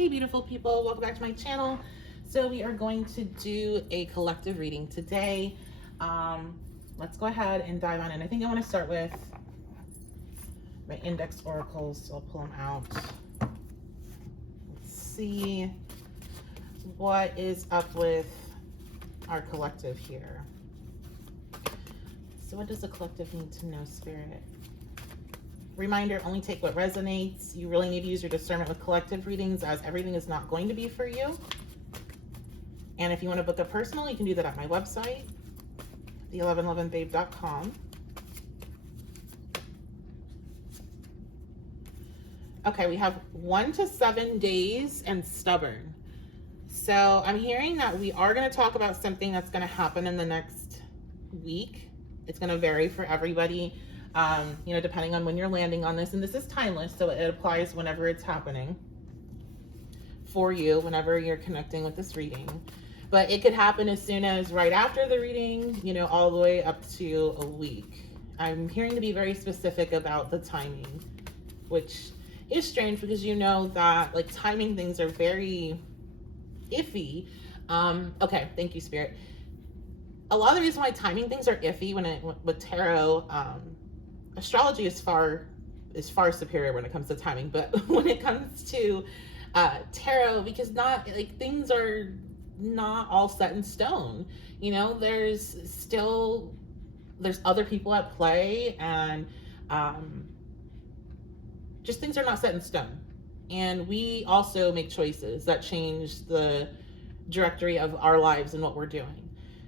Hey beautiful people, welcome back to my channel. So we are going to do a collective reading today. Let's go ahead and dive on in. I think I want to start with my index oracles, so I'll pull them out. Let's see what is up with our collective here. So what does the collective need to know, Spirit? Reminder, only take what resonates. You really need to use your discernment with collective readings, as everything is not going to be for you. And if you want to book a personal, you can do that at my website, the1111babe.com. Okay, we have 1 to 7 days and stubborn. So I'm hearing that we are going to talk about something that's going to happen in the next week. It's going to vary for everybody. Depending on when you're landing on this, and this is timeless, so it applies whenever it's happening for you, whenever you're connecting with this reading. But it could happen as soon as right after the reading, all the way up to a week. I'm hearing to be very specific about the timing, which is strange because that like timing things are very iffy. Okay, thank you, Spirit. A lot of the reason why timing things are iffy with tarot, astrology is far superior when it comes to timing, but when it comes to tarot, because things are not all set in stone. There's other people at play, and just things are not set in stone. And we also make choices that change the directory of our lives and what we're doing.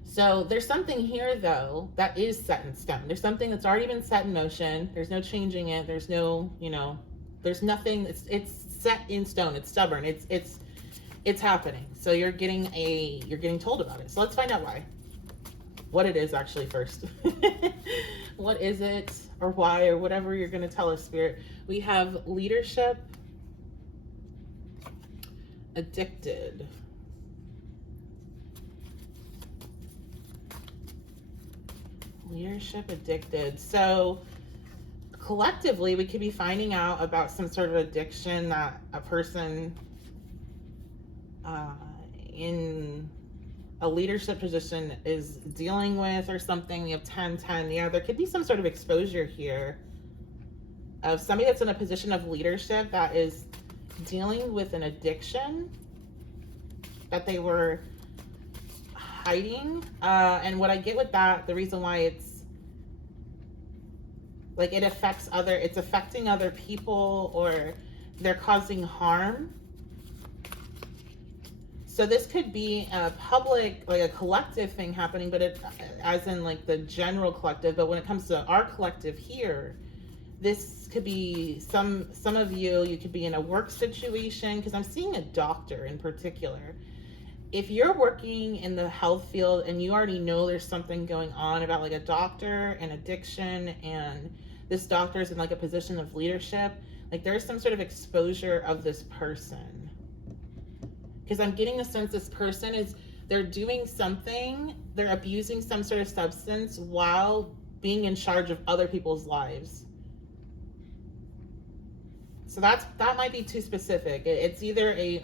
So there's something here, though, that is set in stone. There's something that's already been set in motion. There's no changing it. There's no, there's nothing. It's set in stone. It's stubborn. It's happening. So you're getting told about it. So let's find out why. What it is actually first. What is it, or why, or whatever you're going to tell us, Spirit. We have leadership, addicted. Leadership, addicted. So collectively, we could be finding out about some sort of addiction that a person in a leadership position is dealing with, or something. We have 10-10. Yeah, there could be some sort of exposure here of somebody that's in a position of leadership that is dealing with an addiction that they were hiding. And what I get with that, the reason why it's like it's affecting other people, or they're causing harm. So this could be a public, like a collective thing happening, but it, as in like the general collective. But when it comes to our collective here, this could be some of you could be in a work situation, because I'm seeing a doctor in particular. If you're working in the health field and you already know there's something going on about like a doctor and addiction, and this doctor is in like a position of leadership, like there's some sort of exposure of this person. Because I'm getting a sense this person they're doing something, they're abusing some sort of substance while being in charge of other people's lives. So that might be too specific. It's either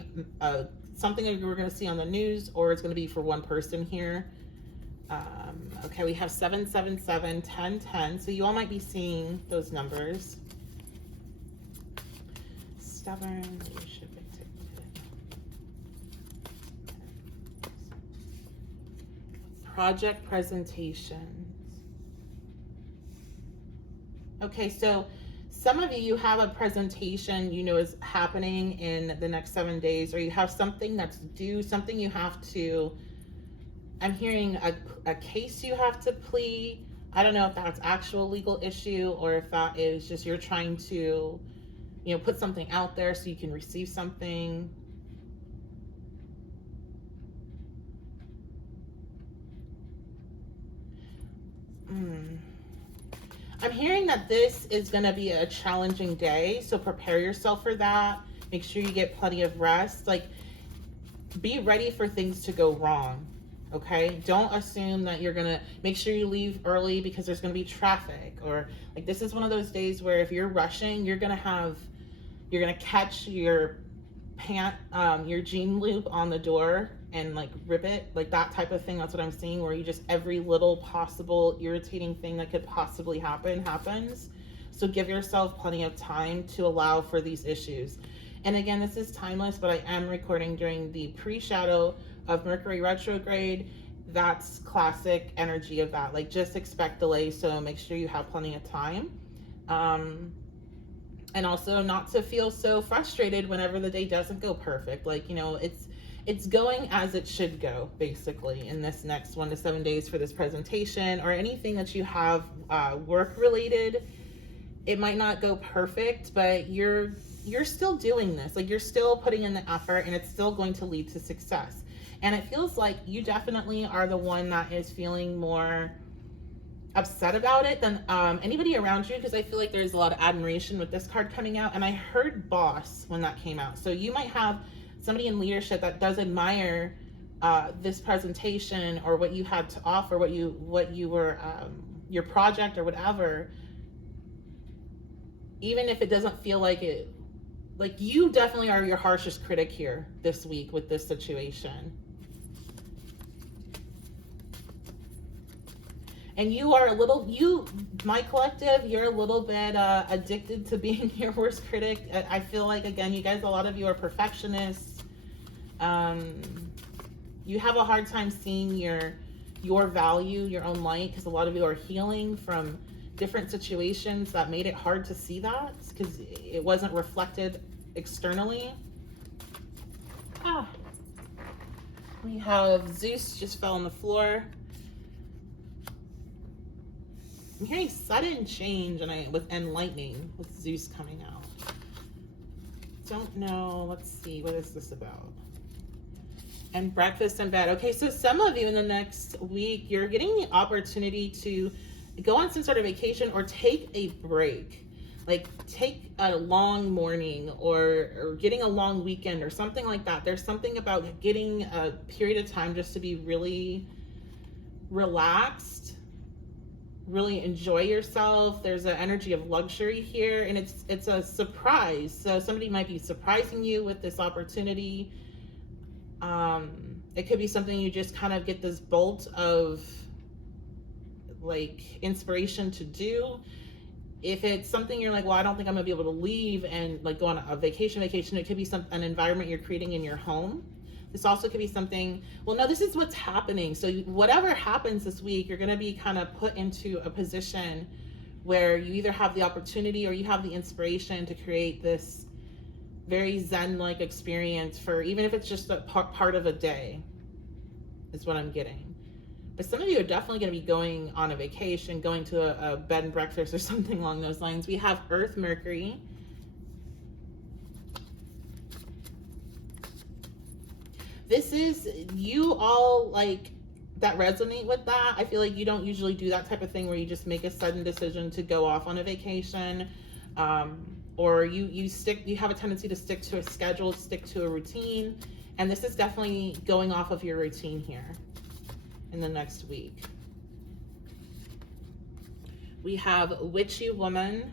something that we're going to see on the news, or it's going to be for one person here. Okay, we have 777, 1010. So you all might be seeing those numbers. Stubborn, leadership, addicted. Project presentations. Okay, so some of you have a presentation is happening in the next 7 days, or you have something that's due, something you have to, I'm hearing a case you have to plead. I don't know if that's actual legal issue, or if that is just you're trying to, put something out there so you can receive something. I'm hearing that this is going to be a challenging day, so prepare yourself for that. Make sure you get plenty of rest. Like, be ready for things to go wrong, okay? Don't assume that you're going to make sure you leave early because there's going to be traffic, or like this is one of those days where if you're rushing, you're going to catch your pant your jean loop on the door and like rip it, like that type of thing. That's what I'm seeing, where you just, every little possible irritating thing that could possibly happen happens. So give yourself plenty of time to allow for these issues. And again, this is timeless, but I am recording during the pre-shadow of Mercury retrograde. That's classic energy of that. Like, just expect delays, so make sure you have plenty of time. And also not to feel so frustrated whenever the day doesn't go perfect. Like, you know, it's going as it should go, basically, in this next 1 to 7 days for this presentation or anything that you have work related. It might not go perfect, but you're still doing this. Like, you're still putting in the effort, and it's still going to lead to success. And it feels like you definitely are the one that is feeling more upset about it than anybody around you, because I feel like there's a lot of admiration with this card coming out. And I heard boss when that came out. So you might have somebody in leadership that does admire this presentation or what you had to offer, what you were, your project or whatever, even if it doesn't feel like it. Like, you definitely are your harshest critic here this week with this situation. And you are a little, my collective, you're a little bit addicted to being your worst critic. I feel like, again, you guys, a lot of you are perfectionists. You have a hard time seeing your value, your own light, because a lot of you are healing from different situations that made it hard to see that because it wasn't reflected externally. We have Zeus just fell on the floor. I'm hearing sudden change and lightning with Zeus coming out. Don't know. Let's see. What is this about? And breakfast in bed. Okay, so some of you in the next week, you're getting the opportunity to go on some sort of vacation or take a break. Like, take a long morning or getting a long weekend or something like that. There's something about getting a period of time just to be really relaxed, really enjoy yourself. There's an energy of luxury here, and it's a surprise. So somebody might be surprising you with this opportunity. It could be something you just kind of get this bolt of like inspiration to do. If it's something you're like, well, I don't think I'm gonna be able to leave and like go on a vacation, it could be an environment you're creating in your home. This also could be something, well, no, this is what's happening. So whatever happens this week, you're going to be kind of put into a position where you either have the opportunity or you have the inspiration to create this very Zen-like experience for, even if it's just a part of a day, is what I'm getting. But some of you are definitely going to be going on a vacation, going to a bed and breakfast or something along those lines. We have Earth Mercury. This is you all like that resonate with that. I feel like you don't usually do that type of thing where you just make a sudden decision to go off on a vacation, or you have a tendency to stick to a schedule, stick to a routine, and this is definitely going off of your routine here in the next week. We have Witchy Woman.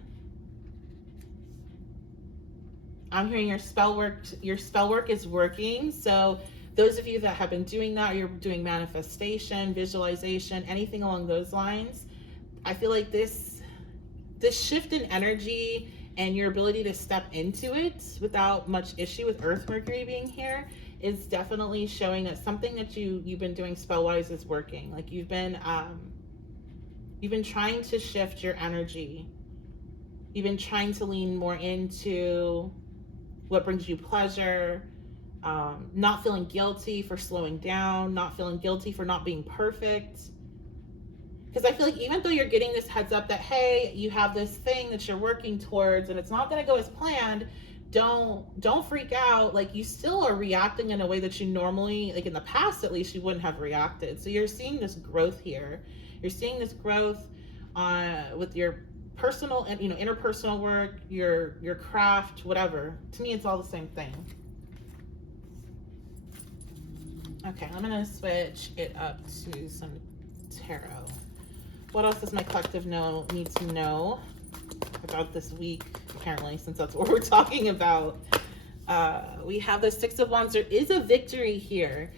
I'm hearing your spell work is working. So those of you that have been doing that, or you're doing manifestation, visualization, anything along those lines, I feel like this shift in energy and your ability to step into it without much issue with Earth Mercury being here is definitely showing that something that you've been doing spell-wise is working. Like you've been trying to shift your energy. You've been trying to lean more into what brings you pleasure, not feeling guilty for slowing down, not feeling guilty for not being perfect. Because I feel like even though you're getting this heads up that, hey, you have this thing that you're working towards and it's not going to go as planned, don't freak out. Like, you still are reacting in a way that you normally, like in the past at least, you wouldn't have reacted. So you're seeing this growth here. You're seeing this growth with your personal and interpersonal work, your craft, whatever. To me, it's all the same thing. Okay, I'm gonna switch it up to some tarot. What else does my collective need to know about this week? Apparently, since that's what we're talking about. We have the Six of Wands. There is a victory here.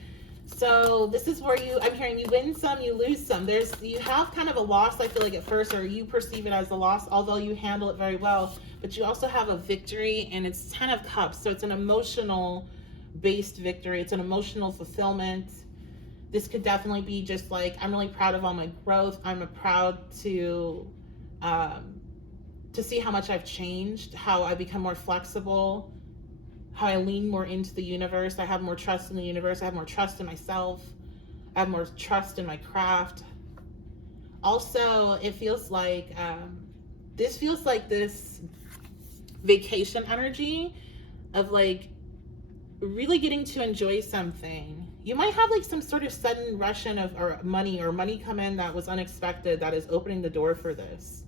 So this is where I'm hearing you win some, you lose some. You have kind of a loss, I feel like, at first, or you perceive it as a loss, although you handle it very well. But you also have a victory, and it's 10 of Cups. So it's an emotional based victory. It's an emotional fulfillment. This could definitely be just like, I'm really proud of all my growth. I'm proud to see how much I've changed, how I become more flexible, how I lean more into the universe. I have more trust in the universe. I have more trust in myself. I have more trust in my craft. Also, it feels like, this feels like this vacation energy of like really getting to enjoy something. You might have like some sort of sudden rush in of money come in that was unexpected, that is opening the door for this.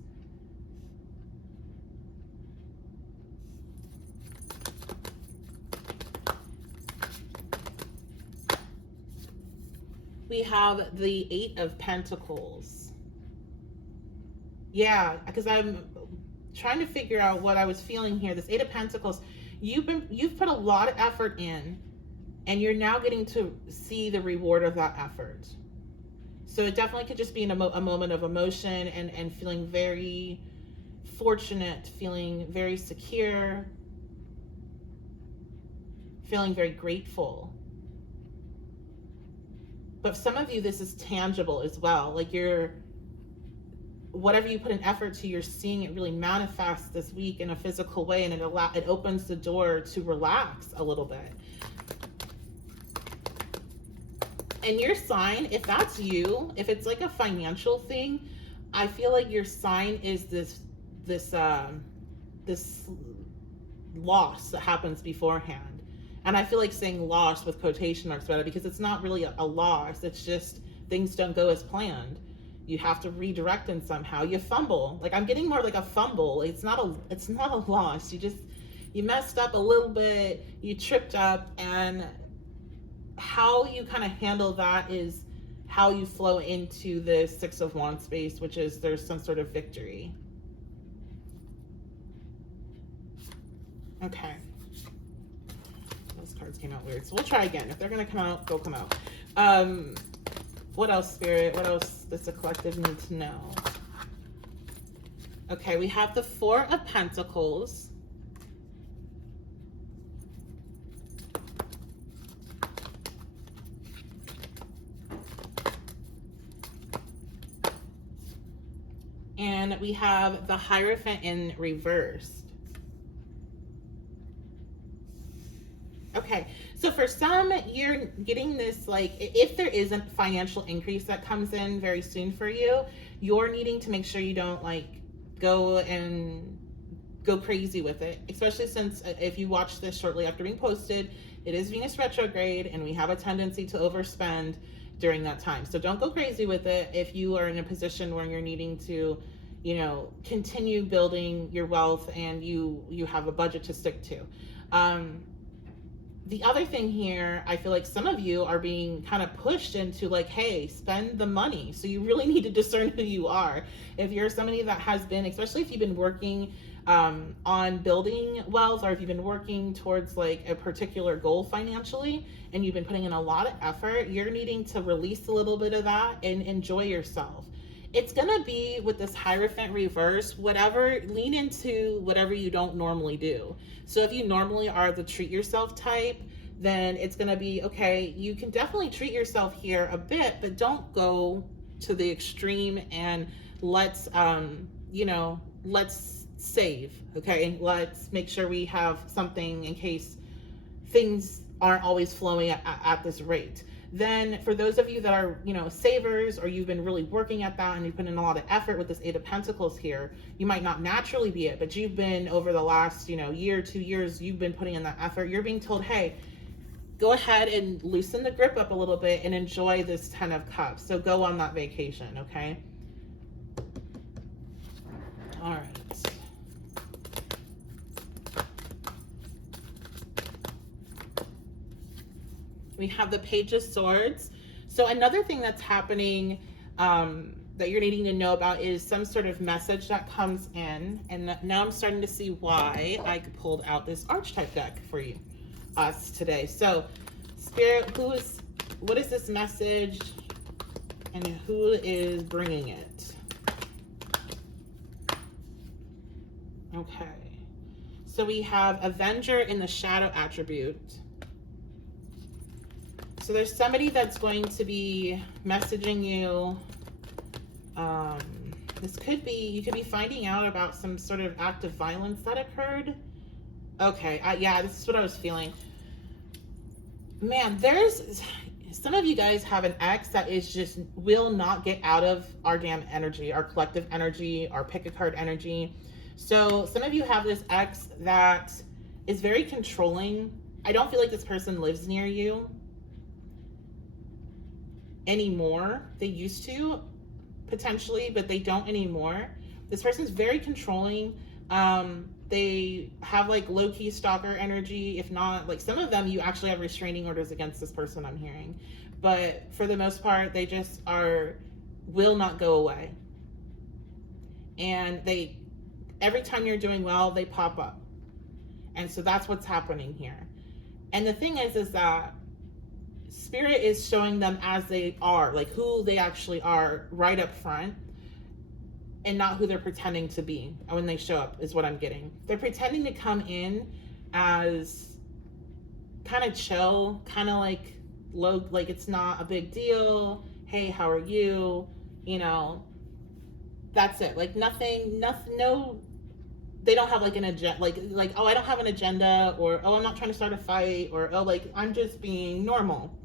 We have the Eight of Pentacles. Yeah, because I'm trying to figure out what I was feeling here. This Eight of Pentacles, you've put a lot of effort in, and you're now getting to see the reward of that effort. So it definitely could just be in a moment of emotion and feeling very fortunate, feeling very secure, feeling very grateful. But some of you, this is tangible as well. Like whatever you put an effort to, you're seeing it really manifest this week in a physical way, and it opens the door to relax a little bit. And your sign, if that's you, if it's like a financial thing, I feel like your sign is this loss that happens beforehand. And I feel like saying loss with quotation marks about it, because it's not really a loss. It's just things don't go as planned. You have to redirect them somehow. You fumble. Like, I'm getting more like a fumble. It's not a loss. You messed up a little bit. You tripped up, and how you kind of handle that is how you flow into the Six of Wands space, which is there's some sort of victory. Okay. Those cards came out weird, so we'll try again. If they're gonna come out, they'll come out. What else, Spirit? What else does the collective need to know? Okay, we have the Four of Pentacles. And we have the Hierophant in reverse. Okay, so for some, you're getting this, like, if there is a financial increase that comes in very soon for you, you're needing to make sure you don't, like, go crazy with it, especially since if you watch this shortly after being posted, it is Venus retrograde, and we have a tendency to overspend during that time. So don't go crazy with it if you are in a position where you're needing to, you know, continue building your wealth and you have a budget to stick to. The other thing here, I feel like some of you are being kind of pushed into like, hey, spend the money. So you really need to discern who you are. If you're somebody that has been, especially if you've been working on building wealth, or if you've been working towards like a particular goal financially, and you've been putting in a lot of effort, you're needing to release a little bit of that and enjoy yourself. It's gonna be with this Hierophant reverse, lean into whatever you don't normally do. So if you normally are the treat yourself type, then it's gonna be, okay, you can definitely treat yourself here a bit, but don't go to the extreme, and let's save, okay? And let's make sure we have something in case things aren't always flowing at this rate. Then for those of you that are, you know, savers, or you've been really working at that and you've put in a lot of effort with this Eight of Pentacles here, you might not naturally be it, but you've been over the last, you know, year, 2 years, you've been putting in that effort. You're being told, hey, go ahead and loosen the grip up a little bit and enjoy this 10 of Cups. So go on that vacation, okay? All right. We have the Page of Swords. So another thing that's happening that you're needing to know about is some sort of message that comes in. And now I'm starting to see why I pulled out this archetype deck for you. us today. So Spirit, what is this message and who is bringing it? Okay. So we have Avenger in the shadow attribute. So there's somebody that's going to be messaging you. This could be, you could be finding out about some sort of act of violence that occurred. Okay, yeah, this is what I was feeling. Man, there's, some of you guys have an ex that is just, will not get out of our damn energy, our collective energy, our pick a card energy. So some of you have this ex that is very controlling. I don't feel like this person lives near you anymore. They used to, potentially, but they don't anymore. This person's very controlling. They have like low-key stalker energy. If not, like some of them, you actually have restraining orders against this person, I'm hearing. But for the most part, they just will not go away. And every time you're doing well, they pop up. And so that's what's happening here. And the thing is that Spirit is showing them as they are, like who they actually are right up front, and not who they're pretending to be when they show up, is what I'm getting. They're pretending to come in as kind of chill, kind of like low, like it's not a big deal. Hey, how are you? You know, that's it. Like nothing, no, they don't have like an agenda, like, oh, I don't have an agenda, or, oh, I'm not trying to start a fight, or, oh, like, I'm just being normal.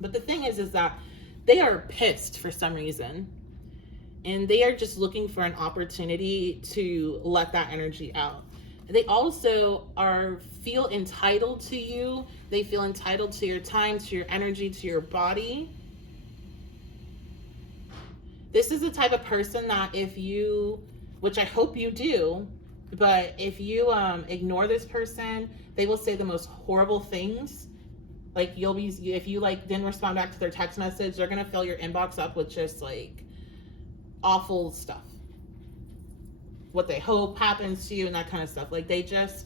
But the thing is that they are pissed for some reason, and they are just looking for an opportunity to let that energy out. They also feel entitled to you. They feel entitled to your time, to your energy, to your body. This is the type of person that if you, which I hope you do, but if you ignore this person, they will say the most horrible things. Like if you like didn't respond back to their text message, they're gonna fill your inbox up with just like awful stuff. What they hope happens to you and that kind of stuff. Like they don't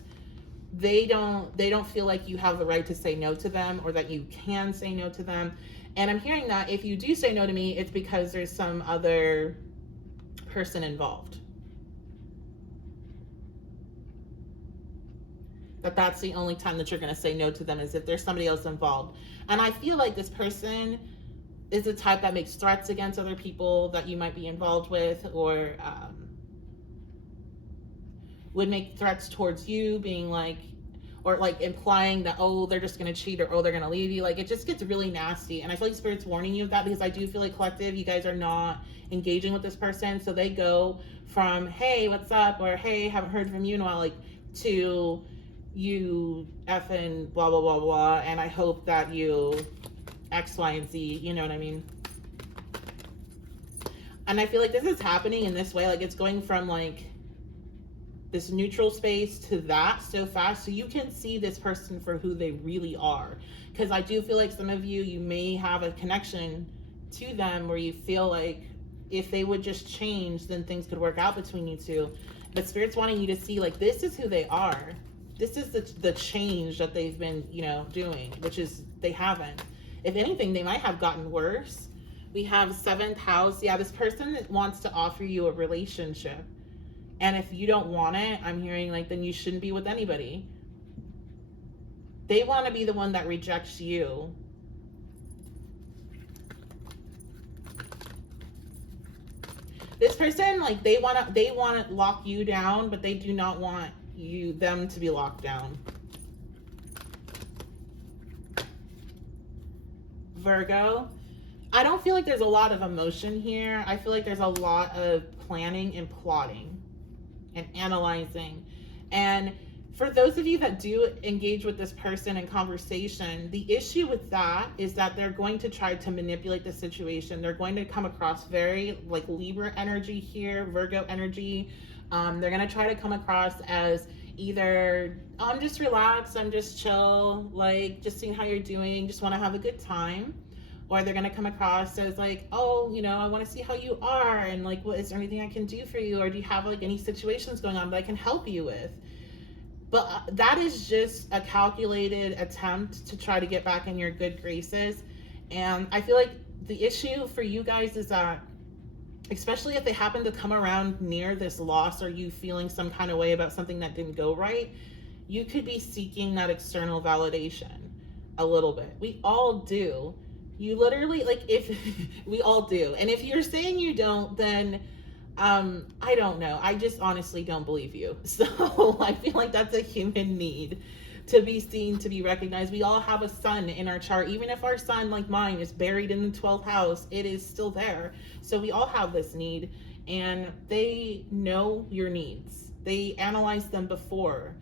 feel like you have the right to say no to them, or that you can say no to them. And I'm hearing that if you do say no to me, it's because there's some other person involved. That's the only time that you're going to say no to them, is if there's somebody else involved. And I feel like this person is the type that makes threats against other people that you might be involved with, or would make threats towards you, being like, or like implying that, oh, they're just going to cheat, or, oh, they're going to leave you. Like it just gets really nasty. And I feel like Spirit's warning you of that, because I do feel like collective, you guys are not engaging with this person. So they go from, hey, what's up? Or, hey, haven't heard from you in a while, like, to you effing blah, blah, blah, blah. And I hope that you X, Y, and Z, you know what I mean? And I feel like this is happening in this way. Like it's going from like this neutral space to that so fast, so you can see this person for who they really are. Because I do feel like some of you may have a connection to them where you feel like if they would just change, then things could work out between you two. But Spirit's wanting you to see like this is who they are. This is the change that they've been, doing, which is they haven't. If anything, they might have gotten worse. We have 7th house. Yeah, this person wants to offer you a relationship. And if you don't want it, I'm hearing like, then you shouldn't be with anybody. They want to be the one that rejects you. This person, like they want to lock you down, but they do not want them to be locked down. Virgo, I don't feel like there's a lot of emotion here. I feel like there's a lot of planning and plotting and analyzing. And for those of you that do engage with this person in conversation, the issue with that is that they're going to try to manipulate the situation. They're going to come across very like Libra energy here, Virgo energy. They're going to try to come across as either, oh, I'm just relaxed, I'm just chill, like just seeing how you're doing, just want to have a good time. Or they're going to come across as like, oh, I want to see how you are, and like, what is there anything I can do for you, or do you have like any situations going on that I can help you with? But that is just a calculated attempt to try to get back in your good graces. And I feel like the issue for you guys is that, especially if they happen to come around near this loss or you feeling some kind of way about something that didn't go right, you could be seeking that external validation a little bit. We all do. You literally, like, if we all do. And if you're saying you don't, then I don't know. I just honestly don't believe you. So I feel like that's a human need to be seen, to be recognized. We all have a sun in our chart. Even if our sun, like mine, is buried in the 12th house, it is still there. So we all have this need, and they know your needs. They analyzed them before.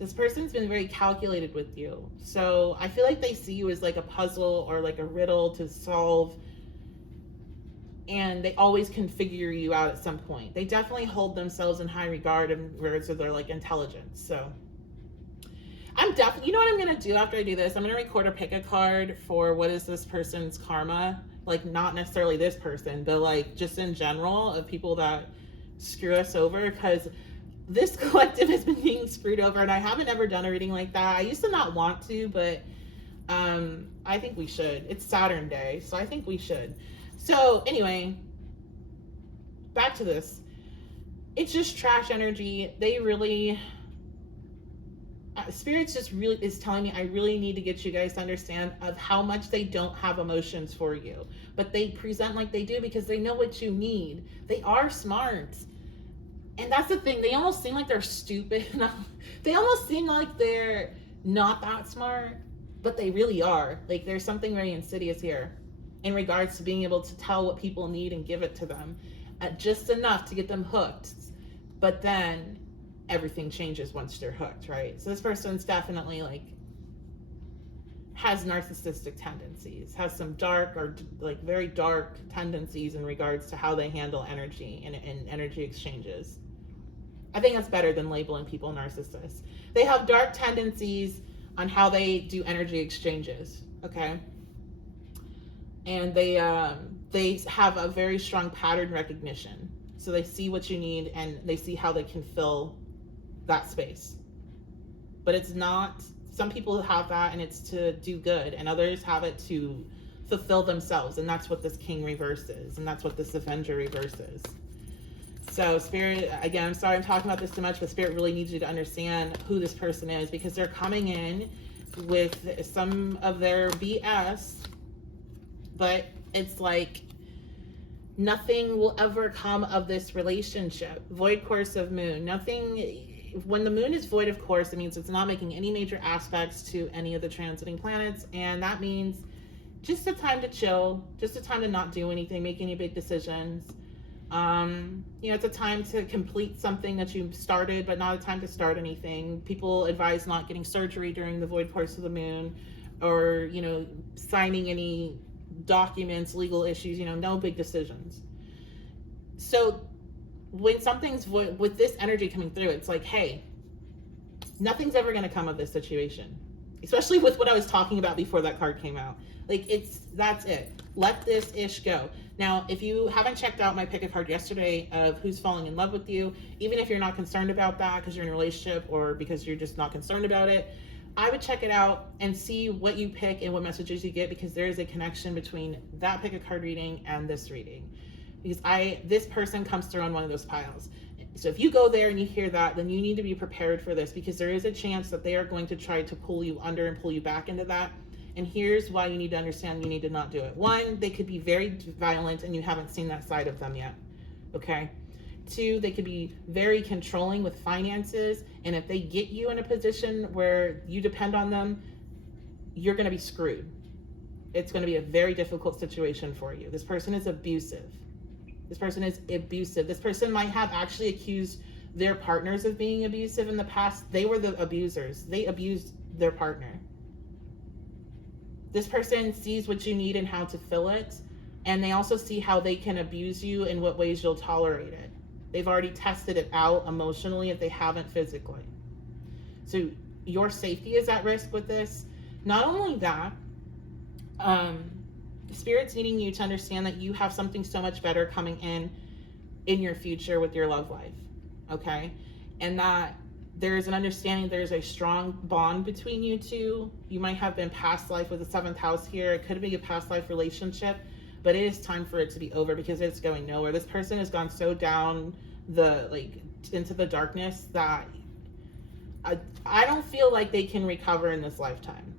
This person's been very calculated with you. So I feel like they see you as like a puzzle or like a riddle to solve, and they always can figure you out at some point. They definitely hold themselves in high regard in regards to their like intelligence. So I'm definitely, you know what I'm going to do after I do this? I'm going to record or pick a card for what is this person's karma. Like, not necessarily this person, but like just in general of people that screw us over, because this collective has been being screwed over, and I haven't ever done a reading like that. I used to not want to, but I think we should. It's Saturn Day, so I think we should. So anyway, back to this. It's just trash energy. They really, Spirit's just really is telling me I really need to get you guys to understand of how much they don't have emotions for you. But they present like they do because they know what you need. They are smart. And that's the thing. They almost seem like they're stupid. They almost seem like they're not that smart, but they really are. Like, there's something very insidious here in regards to being able to tell what people need and give it to them, just enough to get them hooked. But then everything changes once they're hooked, right? So this person's definitely like has narcissistic tendencies, has some dark or like very dark tendencies in regards to how they handle energy and energy exchanges. I think that's better than labeling people narcissists. They have dark tendencies on how they do energy exchanges, okay? And they have a very strong pattern recognition. So they see what you need and they see how they can fill that space. But it's not, some people have that and it's to do good, and others have it to fulfill themselves, and that's what this King reverse is, and that's what this Avenger reverse is. So Spirit, again, I'm sorry I'm talking about this too much, but Spirit really needs you to understand who this person is, because they're coming in with some of their BS, but it's like nothing will ever come of this relationship. Void course of moon. Nothing. When the moon is void of course, it means it's not making any major aspects to any of the transiting planets, and that means just a time to chill, just a time to not do anything, make any big decisions. It's a time to complete something that you started, but not a time to start anything. People advise not getting surgery during the void course of the moon, or signing any documents, legal issues, no big decisions. So when something's void, with this energy coming through, it's like, hey, nothing's ever going to come of this situation, especially with what I was talking about before that card came out. Like, that's it. Let this ish go. Now, if you haven't checked out my pick a card yesterday of who's falling in love with you, even if you're not concerned about that because you're in a relationship or because you're just not concerned about it, I would check it out and see what you pick and what messages you get, because there is a connection between that pick a card reading and this reading. Because this person comes through on one of those piles. So if you go there and you hear that, then you need to be prepared for this, because there is a chance that they are going to try to pull you under and pull you back into that. And here's why you need to understand you need to not do it. One, they could be very violent and you haven't seen that side of them yet. Okay? Two, they could be very controlling with finances, and if they get you in a position where you depend on them, you're going to be screwed. It's going to be a very difficult situation for you. This person is abusive. This person is abusive. This person might have actually accused their partners of being abusive in the past. They were the abusers. They abused their partner. This person sees what you need and how to fill it, and they also see how they can abuse you and what ways you'll tolerate it. They've already tested it out emotionally if they haven't physically. So your safety is at risk with this. Not only that, Spirit's needing you to understand that you have something so much better coming in your future with your love life, okay? And that there's an understanding, there's a strong bond between you two. You might have been past life with the 7th house here. It could be a past life relationship, but it is time for it to be over because it's going nowhere. This person has gone so down into the darkness that I don't feel like they can recover in this lifetime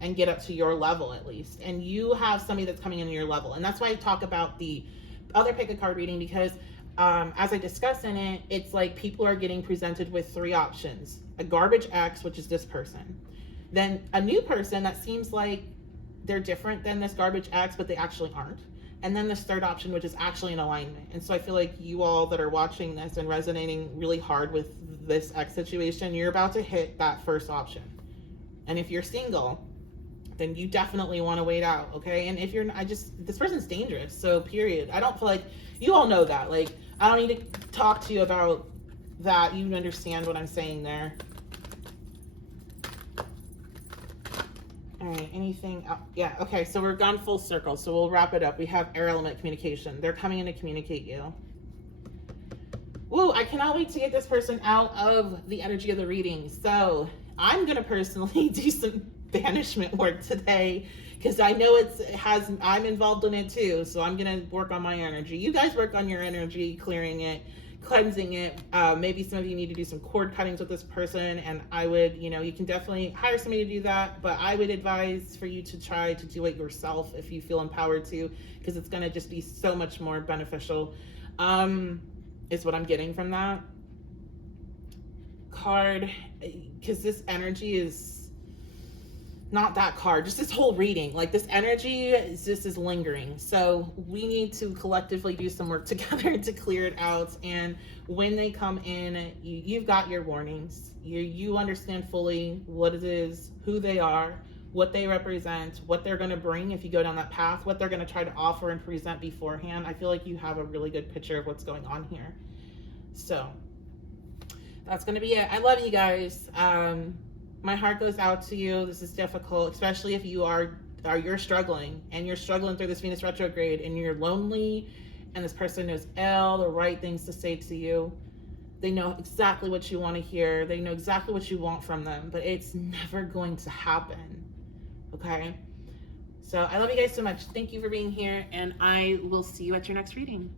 and get up to your level at least. And you have somebody that's coming into your level. And that's why I talk about the other pick a card reading, because as I discuss in it, it's like people are getting presented with 3 options. A garbage ex, which is this person. Then a new person that seems like they're different than this garbage ex, but they actually aren't. And then this 3rd option, which is actually in alignment. And so I feel like you all that are watching this and resonating really hard with this ex situation, you're about to hit that 1st option. And if you're single, then you definitely want to wait out, okay? And if you're, this person's dangerous, so period. I don't feel like, you all know that. Like, I don't need to talk to you about that. You understand what I'm saying there. All right, anything else? Yeah, okay, so we're gone full circle, so we'll wrap it up. We have air element communication. They're coming in to communicate you. Woo, I cannot wait to get this person out of the energy of the reading. So I'm gonna personally do some banishment work today because I know I'm involved in it too. So I'm gonna work on my energy. You guys work on your energy, clearing it, cleansing it. Maybe some of you need to do some cord cuttings with this person, and I would, you can definitely hire somebody to do that, but I would advise for you to try to do it yourself if you feel empowered to, because it's gonna just be so much more beneficial. Is what I'm getting from that card, because this energy is not that card, just this whole reading, like this energy is lingering. So we need to collectively do some work together to clear it out. And when they come in, you've got your warnings. You understand fully what it is, who they are, what they represent, what they're going to bring if you go down that path, what they're going to try to offer and present beforehand. I feel like you have a really good picture of what's going on here. So that's going to be it. I love you guys. My heart goes out to you. This is difficult, especially if you're struggling, and you're struggling through this Venus retrograde, and you're lonely, and this person knows all the right things to say to you. They know exactly what you want to hear. They know exactly what you want from them, but it's never going to happen. Okay? So I love you guys so much. Thank you for being here, and I will see you at your next reading.